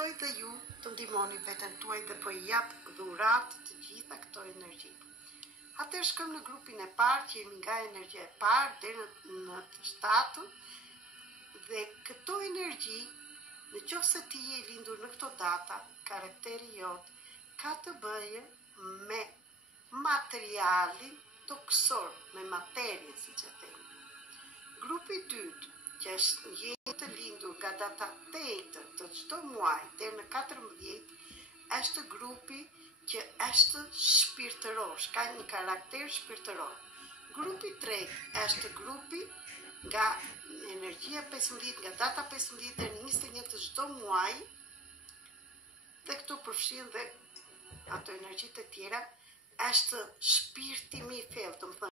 ftoj dhe ju të ndihmoni veten tuaj dhe po i jap dhurat të gjitha këto energji. Atëherë shkojmë në grupin e parë, që jemi nga energjia e parë deri në të shtatën, dhe këto energji, në qoftë se ti je lindur në këto data, karakteri jot ka të bëjë me materialin toksor, me materien, siç e themi. Grupi i dytë, që jeni të lindur nga data 8 të çdo muaji deri në 14, është grupi që është shpirtëror, ka një karakter shpirtëror. Grupi 3 është grupi nga energjia 15, nga data 15 deri në 21 të çdo muaji, dhe këtu përfshin dhe ato energjitë e tjera, është shpirti më i thellë, do të thonë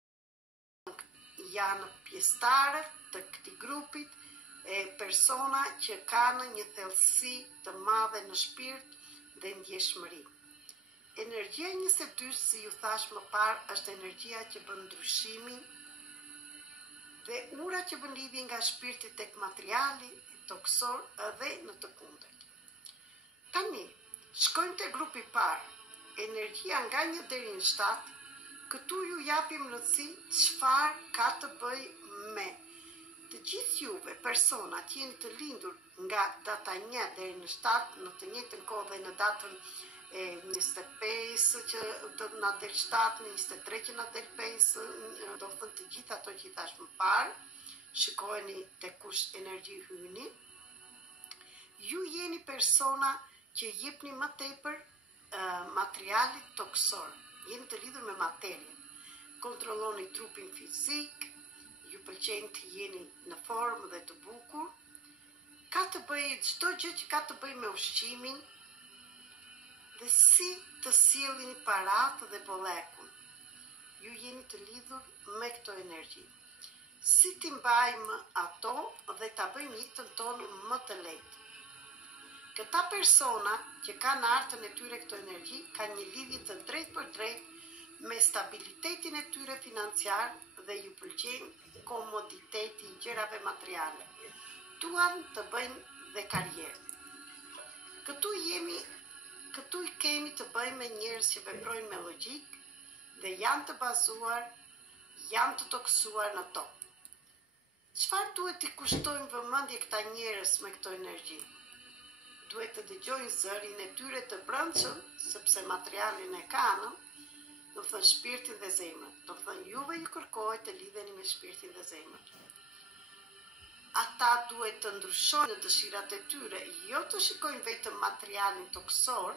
janë pjesëtarë të këtij grupit e persona që kanë një thellësi të madhe në shpirt dhe ndjeshmëri. Energjia 22, si ju thash më parë, është energjia që bën ndryshimin dhe ura që bën lidhje nga shpirti tek materiali toksor edhe në të kundërt. Tani, shkojmë te grupi i parë, energjia nga 1 deri në 7, këtu ju japim rëndësi çfarë ka të bëjë me të gjithë juve persona që jeni të lindur nga data 1 deri në 7, në të njëjtën kohë dhe në datën 25 që do na del 7, 23 që na del 5, do të thënë të gjitha ato që i thash më parë, shikojeni te kush energji hyni. Ju jeni persona që jepni më tepër materialit toksor, jeni të lidhur me materien, kontrolloni trupin fizik, ju pëlqen të jeni në formë dhe të bukur, ka të bëjë çdo gjë që ka të bëjë me ushqimin, dhe si të sillni paratë dhe bollekun. Ju jeni të lidhur me këto energji. Si ti mbajmë ato dhe ta bëjmë jetën tonë më të lehtë. Këta persona që kanë artën e tyre këto energji kanë një lidhje të drejtë për drejtë me stabilitetin e tyre financiar dhe ju pëlqen komoditeti i gjërave materiale. Duan të bëjnë dhe karrierë. Këtu i kemi të bëjmë me njerëz që veprojnë me logjik dhe janë të bazuar, janë të toksuar në to. Çfarë duhet t'i kushtojnë vëmendje këta njerëz me këto energji? Duhet të dëgjojnë zërin e tyre të brendshëm, sepse materialin e kanë, do të thënë shpirtin dhe zemrën. Do të thënë juve ju kërkohet të lidheni me shpirtin dhe zemrën. Ata duhet të ndryshojnë dëshirat e tyre, jo të shikojnë vetëm materialin toksor,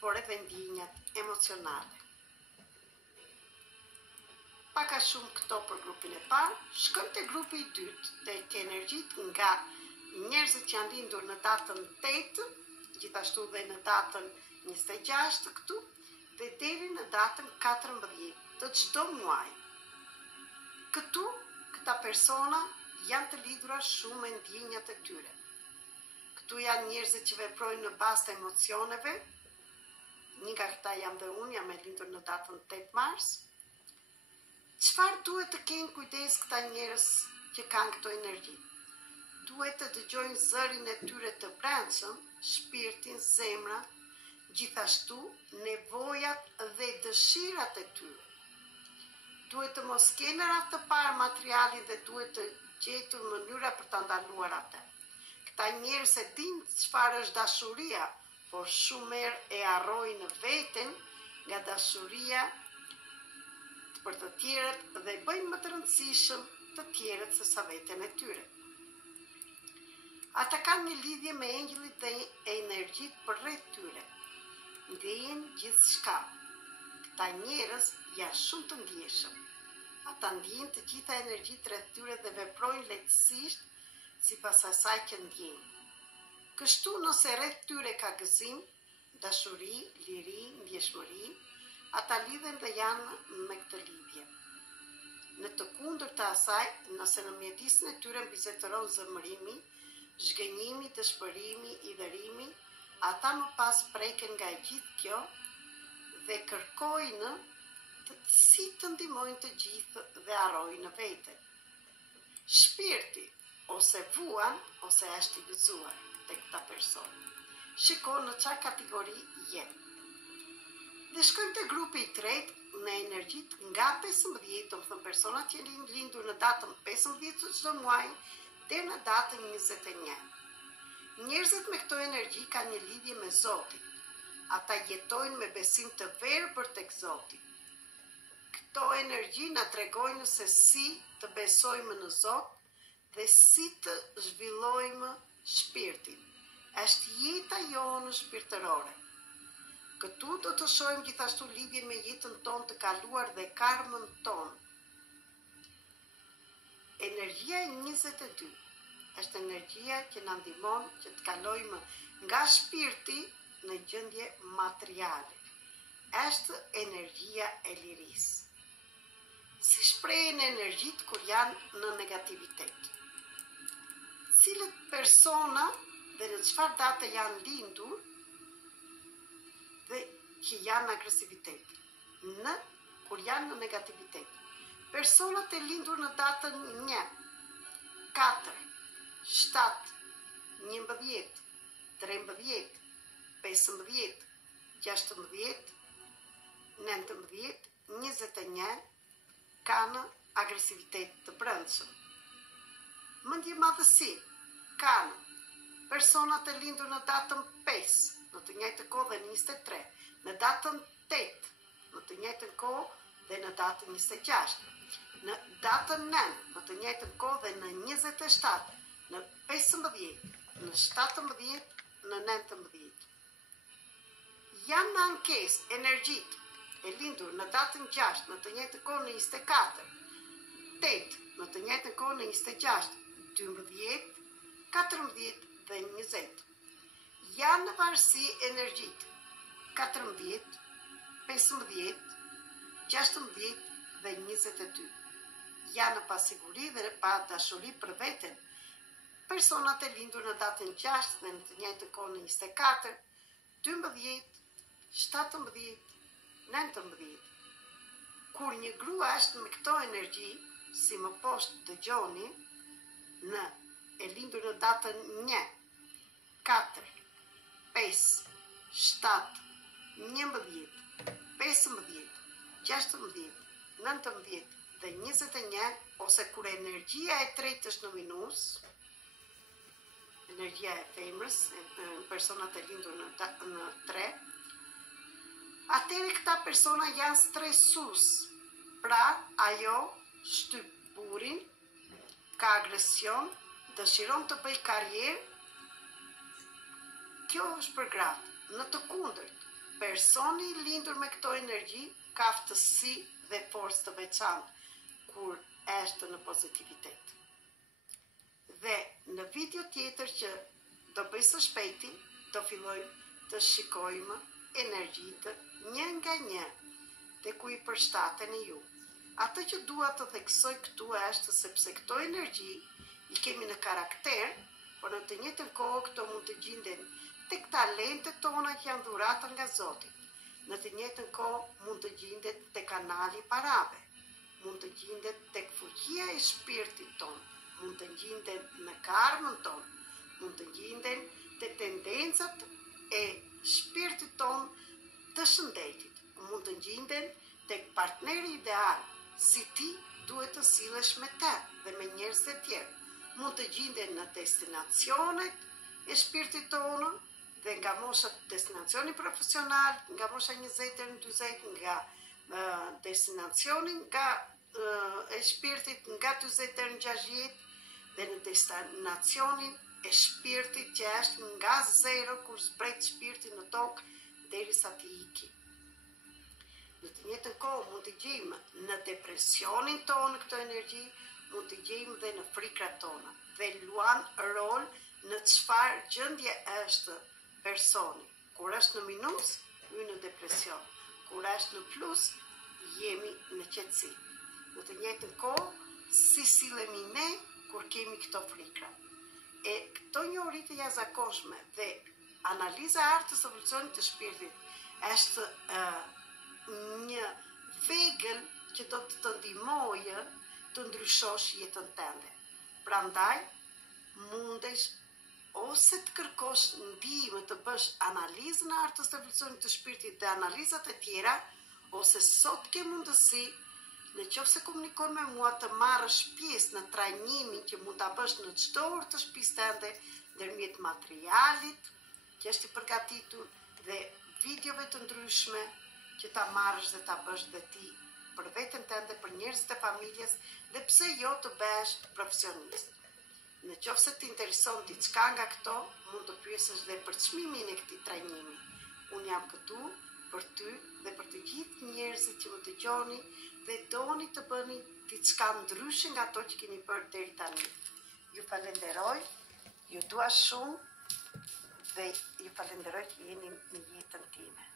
por edhe ndjenjat emocionale. Paka shumë këto për grupin e parë, shkojmë te grupi i dytë, tek energjitë nga njerëzit që janë lindur në datën 8, gjithashtu dhe në datën 26 këtu, dhe deri në datën 14 të çdo muaji. Këtu, këta persona janë të lidhura shumë me ndjenjat e tyre. Këtu janë njerëzit që veprojnë në bazë të emocioneve, një nga këta jam dhe unë, jam e lindur në datën 8 mars. Çfarë duhet të kenë kujdes këta njerëz që kanë këto energji? Duhet të dëgjojnë zërin e tyre të brendshëm, shpirtin, zemra, gjithashtu nevojat dhe dëshirat e tyre. Duhet të mos kenë rast të parë materialin dhe duhet të gjetur mënyra për ta ndaluar atë. Këta njerëz e dinë çfarë është dashuria, por shumë herë e harrojnë veten nga dashuria për të tjerët dhe bëjnë më të rëndësishëm të tjerët se sa veten e tyre. Ata kanë një lidhje me engjëllit dhe energjitë përreth tyre. Ndjejnë gjithçka. Këta njerëz janë shumë të ndjeshëm. Ata ndjejnë të gjitha energjitë rreth tyre dhe veprojnë lehtësisht sipas asaj që ndjejnë. Kështu nëse rreth tyre ka gëzim, dashuri, liri, ndjeshmëri, ata lidhen dhe janë me këtë lidhje. Në të kundërt të asaj, nëse në mjedisin e tyre mbizetëron zëmërimi, zhgënjimi, dëshpërimi, idhërimi, ata më pas preken nga e gjithë kjo dhe kërkojnë si të ndihmojnë të gjithë dhe harrojnë veten. Shpirti ose vuan ose është i gëzuar tek këta persona. shiko në çfarë kategori je. Dhe shkojmë te grupi i tretë në energjitë nga 15, do të thënë personat që janë lindur në datën 15 të çdo muaji deri në datën 21. Njerëzit me këto energji kanë një lidhje me Zotin. Ata jetojnë me besim të verbër tek Zoti. Këto energji na tregojnë se si të besojmë në Zot dhe si të zhvillojmë shpirtin. Është jeta jonë shpirtërore. Këtu do të shohim gjithashtu lidhjen me jetën tonë të kaluar dhe karmën tonë. Energjia e 22 është energjia që na ndihmon që të kalojmë nga shpirti në gjendje materiale. Është energjia e lirisë. Si shprehen energjitë kur janë në negativitet. Cilët persona dhe në çfarë date janë lindur dhe që janë në agresivitet. Kur janë në negativitet. Personat e lindur në datën 1, 4, 7, 11, 13, 15, 16, 19, 21 kanë agresivitet të brendshëm. Mendje madhësi kanë personat e lindur në datën 5, në të njëjtën kohë dhe 23, në datën 8, në të njëjtën kohë dhe në datën 26, në datën 9, në të njëjtën kohë dhe në 27, në 15, në 17, në 19. Janë në ankesë energjitë e lindur në datën 6, në të njëjtën kohë në 24, 8, në të njëjtën kohë në 26, 12, 14 dhe 20. Janë në varësi energjitë 14, 15, 16 dhe 22. Janë në pasiguri dhe pa dashuri për veten. Personat e lindur në datën 6 dhe në të njëjtën kohë në 24, 12, 17, 19. Kur një grua është me këto energji, si më poshtë dëgjoni, e lindur në datën 1, 4, 5, 7, 11, 15, 16, 19 dhe 21, ose kur energjia e tretë është në minus, energjia e femrës, personat e lindur në 3, atëherë këta persona janë stresus, pra ajo shtyp burin, ka agresion, dëshiron të bëj karrierë. Kjo është për gratë. Në të kundërt, personi i lindur me këto energji ka aftësi dhe forcë të veçantë kur është në pozitivitet. Dhe në video tjetër që do bëj së shpejti, do fillojmë të shikojmë energjitë një nga një dhe ku i përshtaten e ju. Atë që dua të theksoj këtu është sepse këto energji i kemi në karakter, por në të njëjtën kohë këto mund të gjenden tek talentet tona që janë dhurata nga Zoti. Në të njëjtën kohë mund të gjendet tek kanali parave, mund të gjendet tek fuqia e shpirtit ton, mund të gjenden në karmën ton, mund të gjenden tek tendencat e shpirtit ton të shëndetit, mund të gjenden tek partneri ideal, si ti duhet të sillesh me të dhe me njerëz të tjerë. Mund të gjenden në destinacionet e shpirtit tonë dhe nga mosha destinacioni profesional, nga mosha 20 deri në 40, nga destinacioni e shpirtit nga 40 deri në 60 dhe në destinacionin e shpirtit që është nga 0 kur zbret shpirti në tokë derisa të iki. Në të njëjtën kohë mund të gjejmë në depresionin tonë këtë energji, mund të gjejmë dhe në frikrat tona dhe luan rol në çfarë gjendje është personi. Kur është në minus, hyj në depresion. Kur është në plus, jemi në qetësi. Në të njëjtën kohë, si sillemi ne kur kemi këto frikra. E këto njohuri të jashtëzakonshme dhe analiza e artës së evolucionit të shpirtit është një vegël që do të ndihmojë të ndryshosh jetën tënde. Prandaj mundesh ose të kërkosh ndihmë të bësh analizën e artës të evolucionit të shpirtit dhe analizat e tjera, ose sot ke mundësi, në qoftë se komunikon me mua, të marrësh pjesë në trajnimin që mund ta bësh në çdo orë të shtëpisë tënde, ndërmjet materialit që është i përgatitur dhe videove të ndryshme që ta marrësh dhe ta bësh dhe ti për veten tënde, për njerëzit e familjes, dhe pse jo të bësh profesionist. Në qoftë se të intereson diçka nga këto, mund të pyesësh dhe për çmimin e këtij trajnimi. Unë jam këtu për ty dhe për të gjithë njerëzit që më dëgjoni dhe doni të bëni diçka ndryshe nga ato që keni bërë deri tani. Ju falenderoj, ju dua shumë dhe ju falenderoj që jeni në jetën time.